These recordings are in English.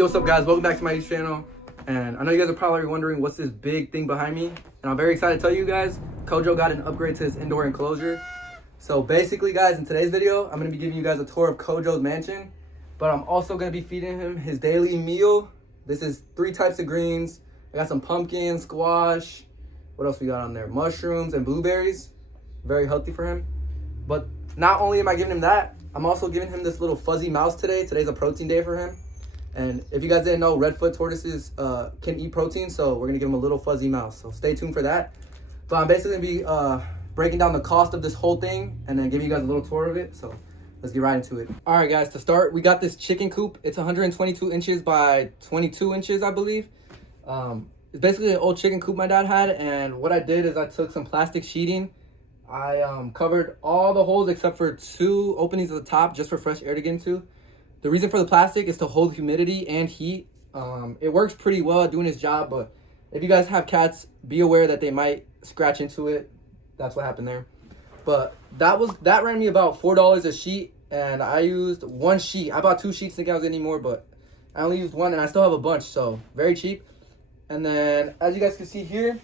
Yo, what's up guys, welcome back to my YouTube channel. And I know you guys are probably wondering what's this big thing behind me, and I'm very excited to tell you guys Kojo got an upgrade to his indoor enclosure. So basically guys, in today's video I'm going to be giving you guys a tour of Kojo's mansion, but I'm also going to be feeding him his daily meal. This is 3 types of greens. I got some pumpkin, squash, what else we got on there, mushrooms and blueberries. Very healthy for him. But not only am I giving him that, I'm also giving him this little fuzzy mouse today. Today's a protein day for him. And if you guys didn't know, redfoot tortoises can eat protein, so we're gonna give him a little fuzzy mouse. So stay tuned for that. But I'm basically gonna be breaking down the cost of this whole thing and then giving you guys a little tour of it. So let's get right into it. All right, guys. To start, we got this chicken coop. It's 122 inches by 22 inches, I believe. It's basically an old chicken coop my dad had, and what I did is I took some plastic sheeting. I covered all the holes except for 2 openings at the top just for fresh air to get into. The reason for the plastic is to hold humidity and heat. It works pretty well at doing its job, but if you guys have cats, be aware that they might scratch into it. That's what happened there. But that ran me about $4 a sheet, and I used 1 sheet. I bought 2 sheets thinking I was getting more, but I only used 1, and I still have a bunch, so very cheap. And then, as you guys can see here,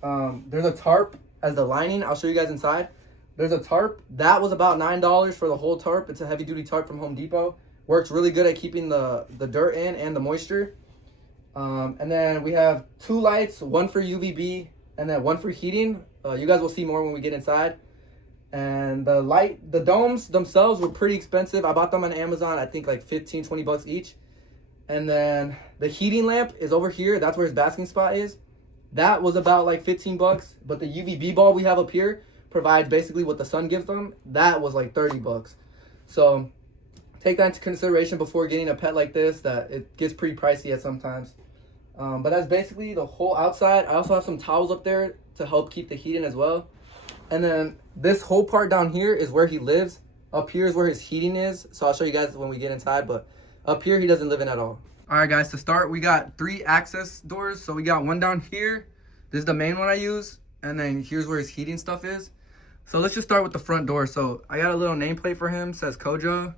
there's a tarp as the lining. I'll show you guys inside. There's a tarp. That was about $9 for the whole tarp. It's a heavy-duty tarp from Home Depot. Works really good at keeping the dirt in and the moisture. And then we have 2 lights, 1 for UVB and then 1 for heating. You guys will see more when we get inside. And the domes themselves were pretty expensive. I bought them on Amazon, I think like 15, 20 bucks each. And then the heating lamp is over here. That's where his basking spot is. That was about like 15 bucks. But the UVB bulb we have up here provides basically what the sun gives them. That was like 30 bucks. So take that into consideration before getting a pet like this, that it gets pretty pricey at sometimes. But that's basically the whole outside. I also have some towels up there to help keep the heat in as well. And then this whole part down here is where he lives. Up here is where his heating is. So I'll show you guys when we get inside, but up here he doesn't live in at all. All right guys, to start we got 3 access doors. So we got 1 down here. This is the main one I use. And then here's where his heating stuff is. So let's just start with the front door. So I got a little nameplate for him, says Kojo.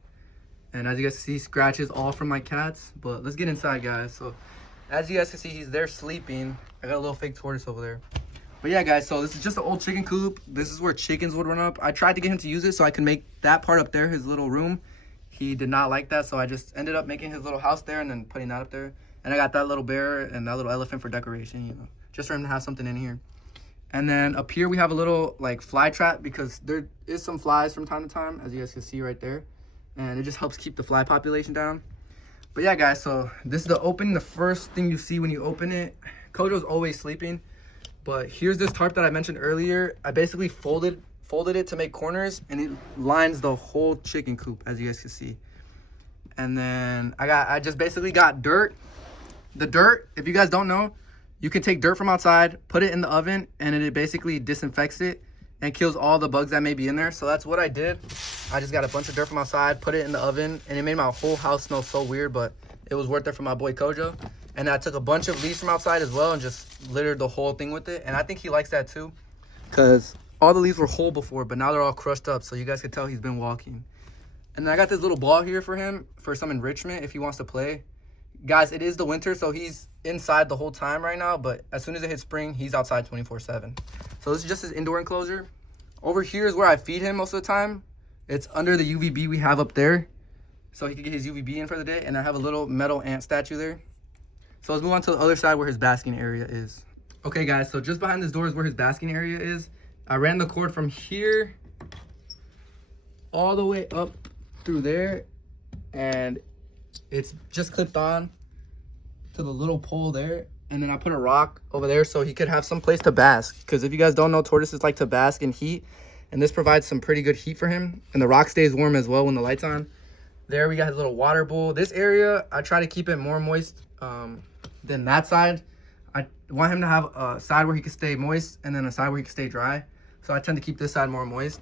And as you guys see, scratches all from my cats. But let's get inside, guys. So as you guys can see, he's there sleeping. I got a little fake tortoise over there. But yeah, guys, so this is just an old chicken coop. This is where chickens would run up. I tried to get him to use it so I could make that part up there his little room. He did not like that, so I just ended up making his little house there and then putting that up there. And I got that little bear and that little elephant for decoration, you know, just for him to have something in here. And then up here we have a little like fly trap because there is some flies from time to time, as you guys can see right there. And it just helps keep the fly population down. But yeah, guys, so this is the opening. The first thing you see when you open it, Kojo's always sleeping. But here's this tarp that I mentioned earlier. I basically folded it to make corners, and it lines the whole chicken coop, as you guys can see. And then I just basically got dirt. The dirt, if you guys don't know, you can take dirt from outside, put it in the oven, and it basically disinfects it and kills all the bugs that may be in there. So that's what I did. I just got a bunch of dirt from outside, put it in the oven, and it made my whole house smell so weird, but it was worth it for my boy Kojo. And I took a bunch of leaves from outside as well and just littered the whole thing with it. And I think he likes that too, because all the leaves were whole before, but now they're all crushed up, so you guys can tell he's been walking. And then I got this little ball here for him for some enrichment if he wants to play. Guys, it is the winter, so he's inside the whole time right now, but as soon as it hits spring, he's outside 24/7. So this is just his indoor enclosure. Over here is where I feed him most of the time. It's under the UVB we have up there, so he can get his UVB in for the day. And I have a little metal ant statue there. So let's move on to the other side where his basking area is. Okay, guys, so just behind this door is where his basking area is. I ran the cord from here all the way up through there, and it's just clipped on to the little pole there. And then I put a rock over there so he could have some place to bask. Because if you guys don't know, tortoises like to bask in heat. And this provides some pretty good heat for him. And the rock stays warm as well when the light's on. There we got his little water bowl. This area, I try to keep it more moist than that side. I want him to have a side where he can stay moist and then a side where he can stay dry. So I tend to keep this side more moist.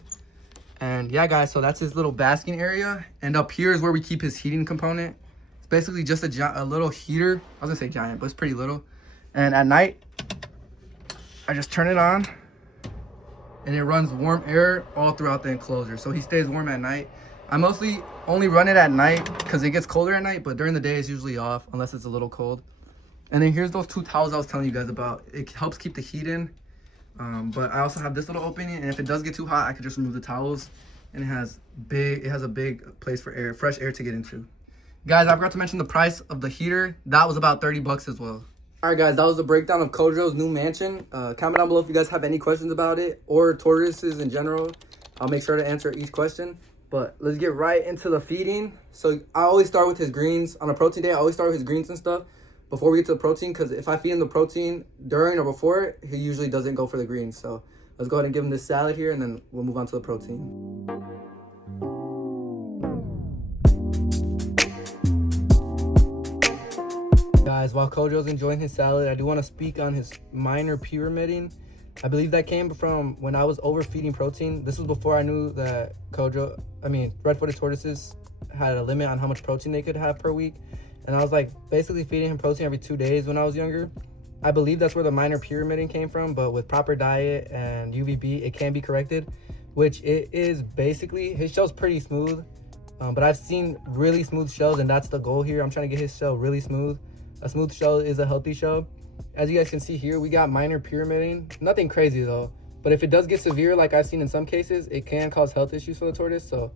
And yeah, guys, so that's his little basking area. And up here is where we keep his heating component. It's basically just a little heater. I was gonna say giant, but it's pretty little. And at night, I just turn it on and it runs warm air all throughout the enclosure. So he stays warm at night. I mostly only run it at night because it gets colder at night, but during the day it's usually off unless it's a little cold. And then here's those 2 towels I was telling you guys about. It helps keep the heat in. But I also have this little opening, and if it does get too hot, I can just remove the towels. And it has a big place for air, fresh air to get into. Guys, I forgot to mention the price of the heater. That was about 30 bucks as well. All right, guys, that was the breakdown of Kojo's new mansion. Comment down below if you guys have any questions about it or tortoises in general. I'll make sure to answer each question. But let's get right into the feeding. So I always start with his greens. On a protein day, I always start with his greens and stuff before we get to the protein, because if I feed him the protein during or before, he usually doesn't go for the greens. So let's go ahead and give him this salad here, and then we'll move on to the protein. Guys, while Kojo's enjoying his salad, I do want to speak on his minor pyramiding. I believe that came from when I was overfeeding protein. This was before I knew that red-footed tortoises had a limit on how much protein they could have per week. And I was like basically feeding him protein every 2 days when I was younger. I believe that's where the minor pyramiding came from, but with proper diet and UVB, it can be corrected, which it is basically. His shell's pretty smooth, but I've seen really smooth shells, and that's the goal here. I'm trying to get his shell really smooth. A smooth shell is a healthy shell. As you guys can see here, we got minor pyramiding. Nothing crazy though, but if it does get severe, like I've seen in some cases, it can cause health issues for the tortoise. So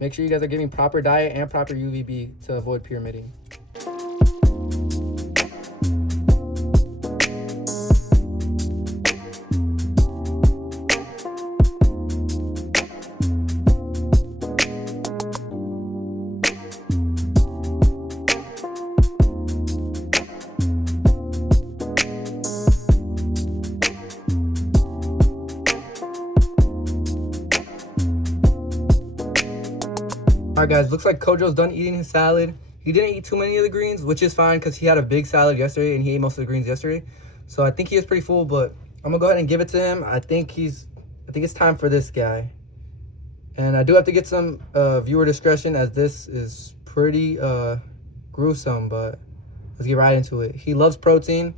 make sure you guys are giving proper diet and proper UVB to avoid pyramiding. All right, guys, looks like Kojo's done eating his salad. He didn't eat too many of the greens, which is fine because he had a big salad yesterday and he ate most of the greens yesterday. So I think he is pretty full, but I'm gonna go ahead and give it to him. I think it's time for this guy. And I do have to get some viewer discretion, as this is pretty gruesome, but let's get right into it. He loves protein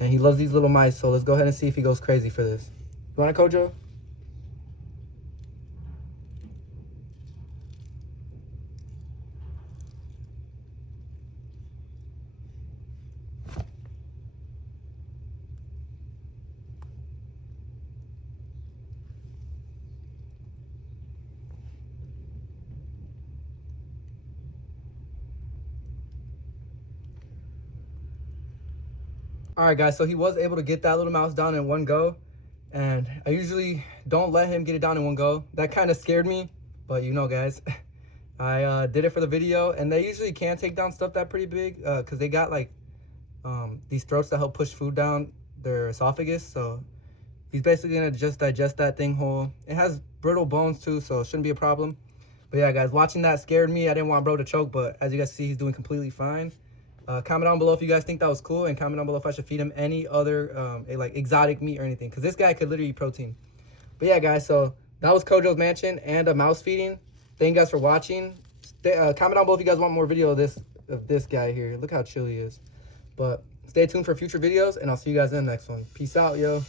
and he loves these little mice, so let's go ahead and see if he goes crazy for this. You want it, Kojo? All right, guys, so he was able to get that little mouse down in one go, and I usually don't let him get it down in one go. That kind of scared me, but you know, guys, I did it for the video, and they usually can take down stuff that pretty big because they got like these throats that help push food down their esophagus. So he's basically gonna just digest that thing whole. It has brittle bones too, so it shouldn't be a problem. But yeah, guys, watching that scared me. I didn't want bro to choke, but as you guys see, he's doing completely fine. Comment down below if you guys think that was cool, and comment down below if I should feed him any other like exotic meat or anything, because this guy could literally eat protein. But yeah, guys, so that was Kojo's mansion and a mouse feeding. Thank you guys for watching. Comment down below if you guys want more video of this guy here. Look how chill he is. But stay tuned for future videos, and I'll see you guys in the next one. Peace out, yo.